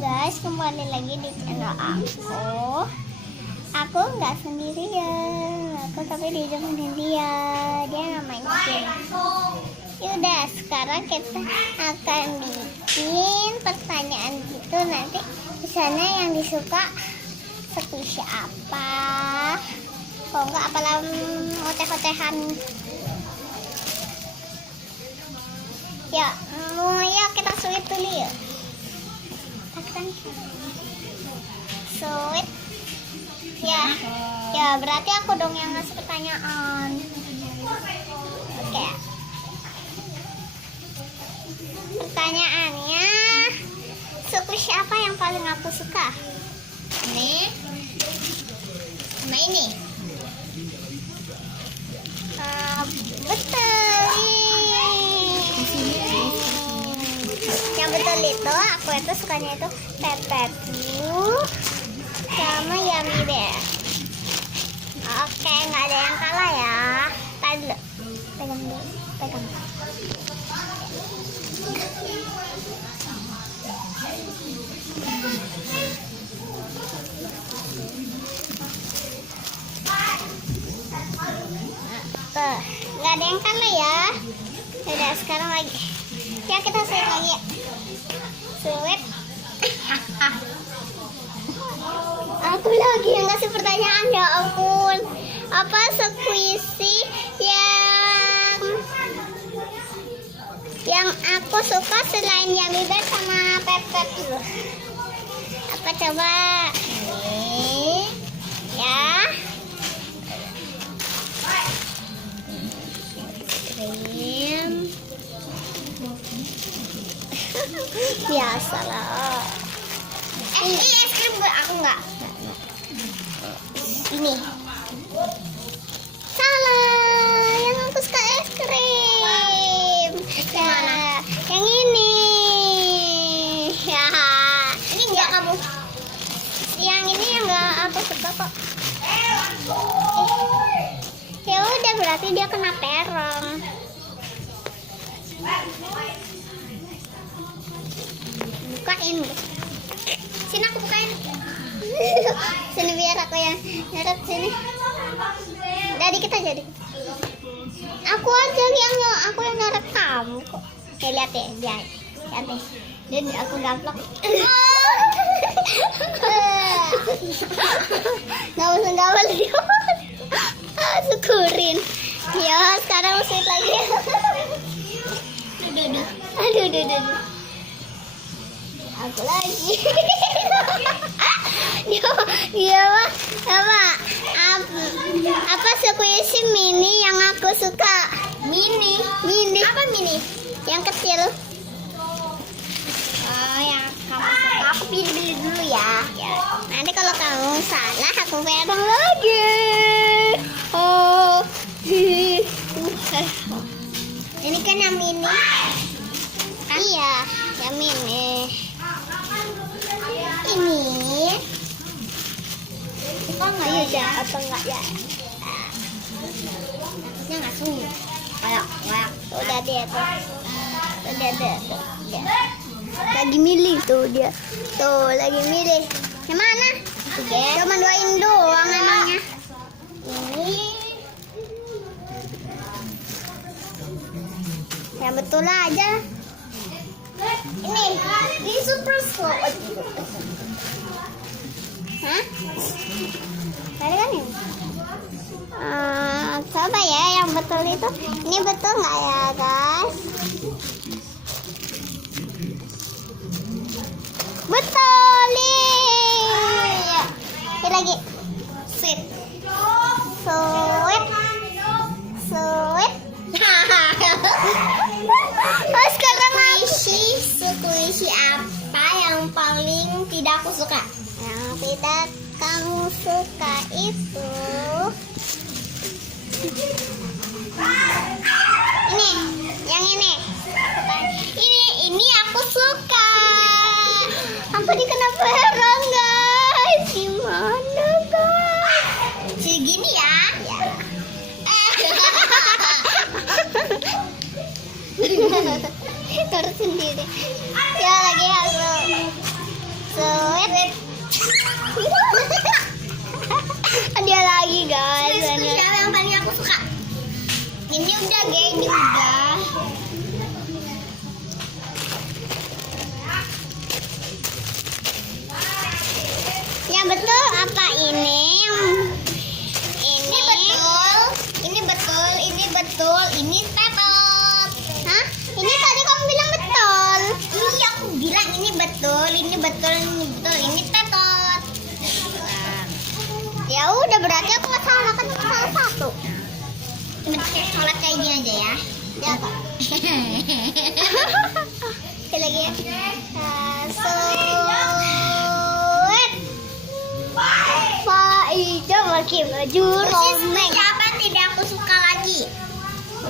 guys, kembali lagi di channel aku. Aku nggak sendirian, aku tapi ditemenin dia nggak main game. Yaudah, sekarang kita akan bikin pertanyaan gitu. Nanti di sana yang disuka squishy apa, kok nggak apalah oteh-otehan. Ya, ya kita sweet dulu ya. Sweet. Ya berarti aku dong yang ngasih pertanyaan. Oke. Pertanyaannya, squishy apa yang paling aku suka? Ini sama ini. Betul. Yang betul itu, aku itu sukanya itu Pepeku sama Yummy Bear. Oke, nggak ada yang kalah ya. Tadi dulu, pegang dulu, pegang. Tuh, nggak ada yang kalah ya. Udah, sekarang lagi. Ya, kita sweet lagi ya. Sweet. Aku lagi yang ngasih pertanyaan, ya ampun. Apa squishy yang aku suka selain Yummy Bear sama Pepet dulu? Apa coba? Ini ya. Krim. Biasalah. Ini es krim gue, aku nggak. Ini salah, yang aku suka es krim. Ya, yang ini. Ya, ini enggak kamu. Yang ini yang enggak aku suka kok. Ya udah, berarti dia kena terong. Bukain. Sini aku bukain. Sini biar aku yang nyeret sini. Jadi kita jadi. Aku aja yang nyeret kamu kok. Lihat deh, lihat deh. Dan aku gaplok. Gak boleh. Syukurin. Ya, sekarang sweet lagi. Aduh. Aku lagi. Apa squishy mini yang aku suka? Mini. Apa mini? Yang kecil. Oh, yang kamu suka. Aku pilih dulu ya. Nanti kalau kamu salah, aku pegang lagi. Oh. Ini kan yang mini. Iya, yang mini. Ini kita nggak ya atau enggak ya? Takutnya nggak sungguh. Kayak udah dia tuh. Dia. Lagi milih tuh dia. Tuh lagi milih. Yang mana? Cuma doain doang emangnya. Ini. Yang betul aja. Ini super slow. Hah? Tadi kan ini? Coba ya yang betul itu. Ini betul nggak ya guys? Betul nih. Ini lagi. Sweet. Oh, sekarang squishy apa yang paling tidak aku suka? Yang tidak kamu suka itu ini, yang ini. Ini aku suka. Apa dikena perang guys? Gimana guys? Segini ya? Terus sendiri. Ya lagi aku betul apa ini? Ini betul, ini tetot. Hah? Ini tadi kamu bilang betul. Iya, aku bilang ini betul, ini tetot. Ya udah, berarti aku nggak salah, kan aku salah satu. Sholat kayak gini aja ya. Ya kok. Sekali lagi ya. Suet. Faida pakai baju romeng. Siapa tidak aku suka lagi?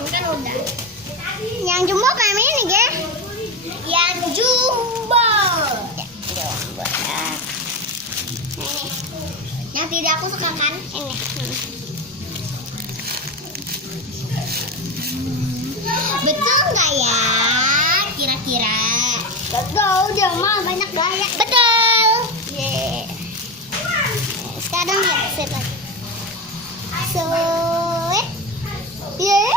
Kan udah. Yang jumbo kayak ini, Ge. Yang jumbo. Ya, jumbo. Ini. Yang tidak aku suka kan? Ini. Betul nggak ya? Kira-kira. Betul, udah mah banyak gaya. Betul. Yeah. Sekarang ya, set lagi. Sweet. Yeah.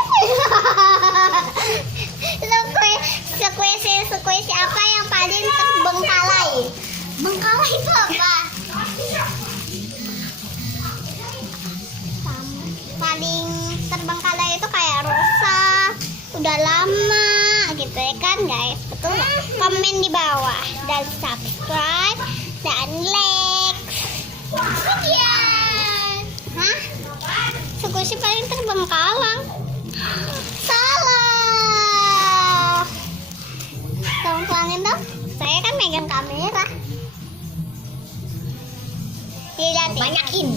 Sekuisi apa yang paling terbengkalai? Bengkalai itu apa? Paling terbengkalai itu kayak rusak, udah lama gitu ya kan guys, betul nggak? Komen di bawah dan subscribe dan like. Sekian. Hah? Sekuisi paling terbengkalai. Salah. Tolong tulangin dong. Saya kan megang kamera. Tidak banyakin.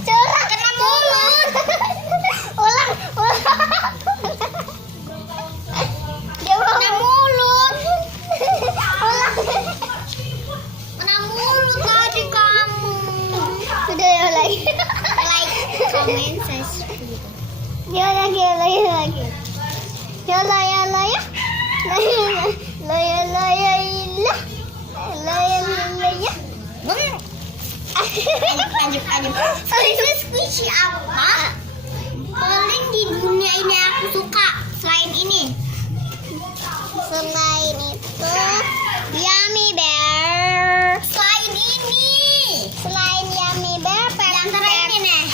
Curang kena mulut. Ulang. Dia mau kena mulut. Ulang. Kena mulut tadi kamu. Sudah ya lagi. Like, comment, subscribe. Ya lagi. Ya lah ya. Lanjut. Squishy apa paling di dunia ini aku suka selain ini? Selain itu Yummy Bear. Selain Yummy Bear, antara ini nih.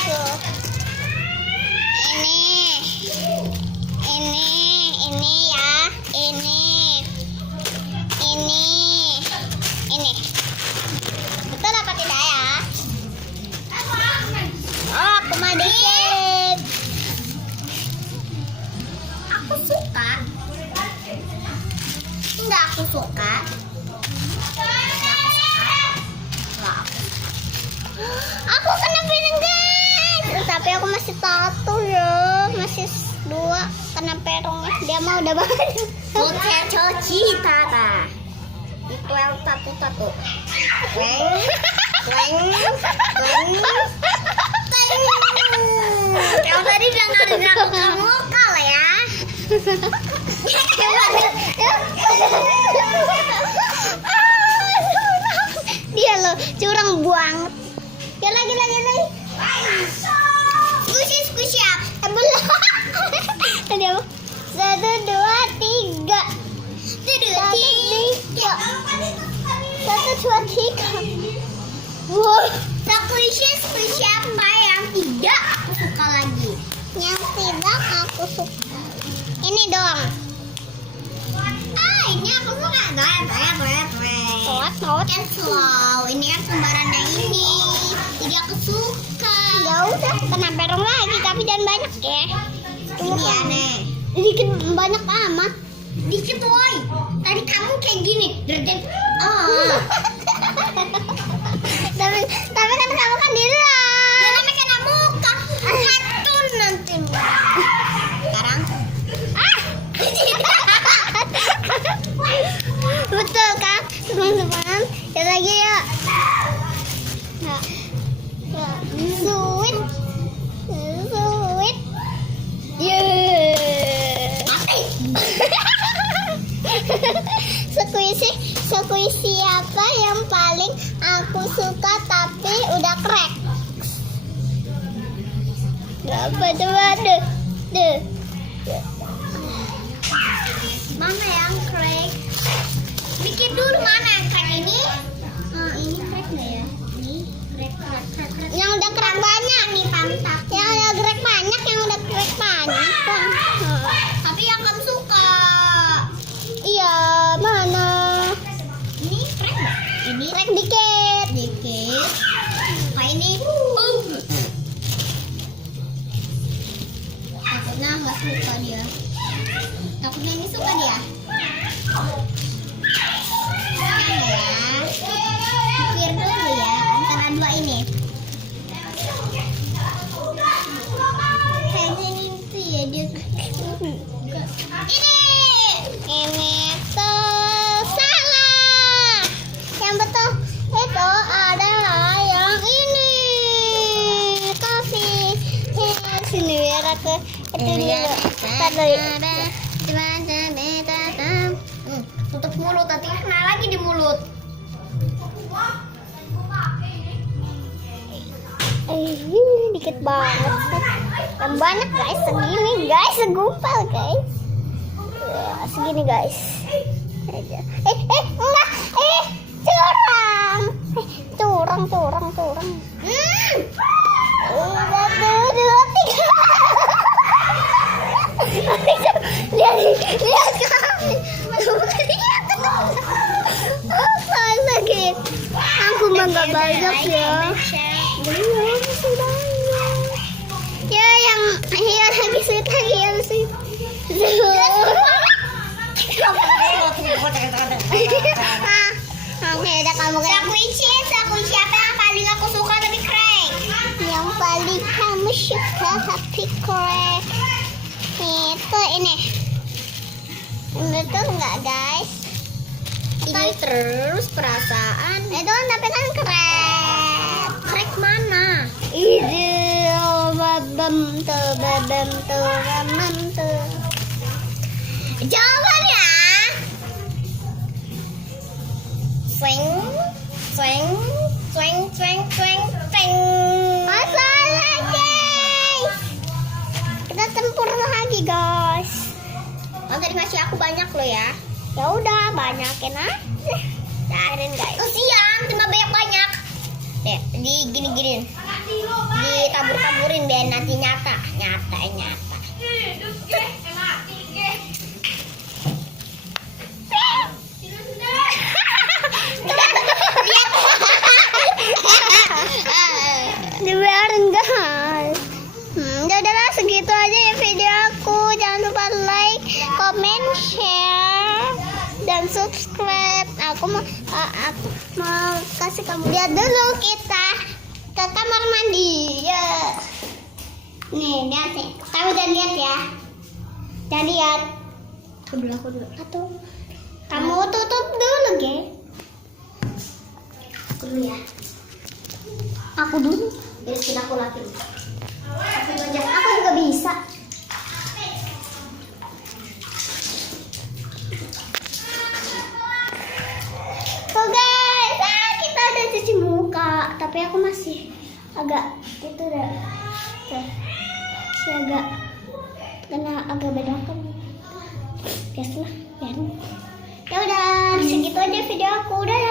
Ini ya. Ini. Betul apa tidak ya? Oh, aku mah dikit. Aku suka. Enggak aku suka. Aku kena piring guys. Tapi aku masih satu loh. Masih 2 kena perongnya. Dia mah udah banyak. Potato cita. Itu yang satu. Yang tadi dengerin aku kamu lokal ya. Dia lo curang banget. Ya lagi. Squishy up. Belum. Tadi apa? 1, 2, 3. 1, 2, 3. Wow. Squishy apa yang tidak aku suka lagi? Yang tidak aku suka. Ini dong. Ini aku suka. Kan slow. Ini kan sembarannya ini. Jadi aku suka. Ya udah, kena perong lagi tapi jangan banyak ya. Ini ya nih. Dikit banyak amat. Dikit woy. Tadi kamu kayak gini. Tapi kan kamu kan dirang. Ya namanya kena muka. Satu nanti. Sekarang. Betul kan teman-teman? Ya lagi ya. Sweet. Yeah. Squishy apa yang paling aku suka tapi udah crack? apa coba deh. Mana yang crack? Bikin dulu mana yang crack ini? Ini crack nggak ya? Ini crack. Yang udah crack banyak nih pantat. Yang udah crack banyak, Tapi yang kamu suka. Iya, mana? Ini crack nggak? Ini crack dikit. Kayak ini. Takutnya nggak suka dia. Takutnya ini suka dia. Pikir dulu ya antara dua ini. Kayaknya itu ya dia. Ini tuh salah. Yang betul itu adalah yang ini. Kasih sini biar aku itu dia. Tutup mulut, nanti kena lagi di mulut. Dikit banget. Yang banyak guys, segini guys, segumpal guys. Ya, segini guys. Enggak, curang. Udah tuh, 2, 3. Lihat kami. Sakit. Aku mah nggak banyak ya. Belum masih banyak. Ya yang lagi sweet. Oke, udah kamu kan. Sakuichi apa yang paling aku suka tapi crack? Yang paling kamu suka tapi crack itu ini. Betul nggak guys? Ini terus perasaan. Itu tapi kan crack. Crack mana? Ini babam tuh. Jawabannya swing. Masalah guys. Kita tempur lagi guys. Nanti ngasih aku banyak loh ya. Ya udah banyakin aja. Cariin guys. Kasihan, cuma banyak. Deh, gini. Ditabur-taburin biar nanti nyata. Dibiarin guys. Udahlah segitu aja ya video aku. Jangan lupa like, comment, share, dan subscribe. Aku mau kasih kamu lihat dulu kita ke kamar mandi ya. Nih lihat nih. Kamu udah lihat ya? Jangan lihat. Aku dulu. Atau kamu tutup dulu ge. Aku dulu. Biar aku lagi. Aku juga bisa. Tuh guys, kita udah cuci muka, tapi aku masih agak itu udah agak kena agak bedakan. Biasalah, ya udah segitu aja video aku udah.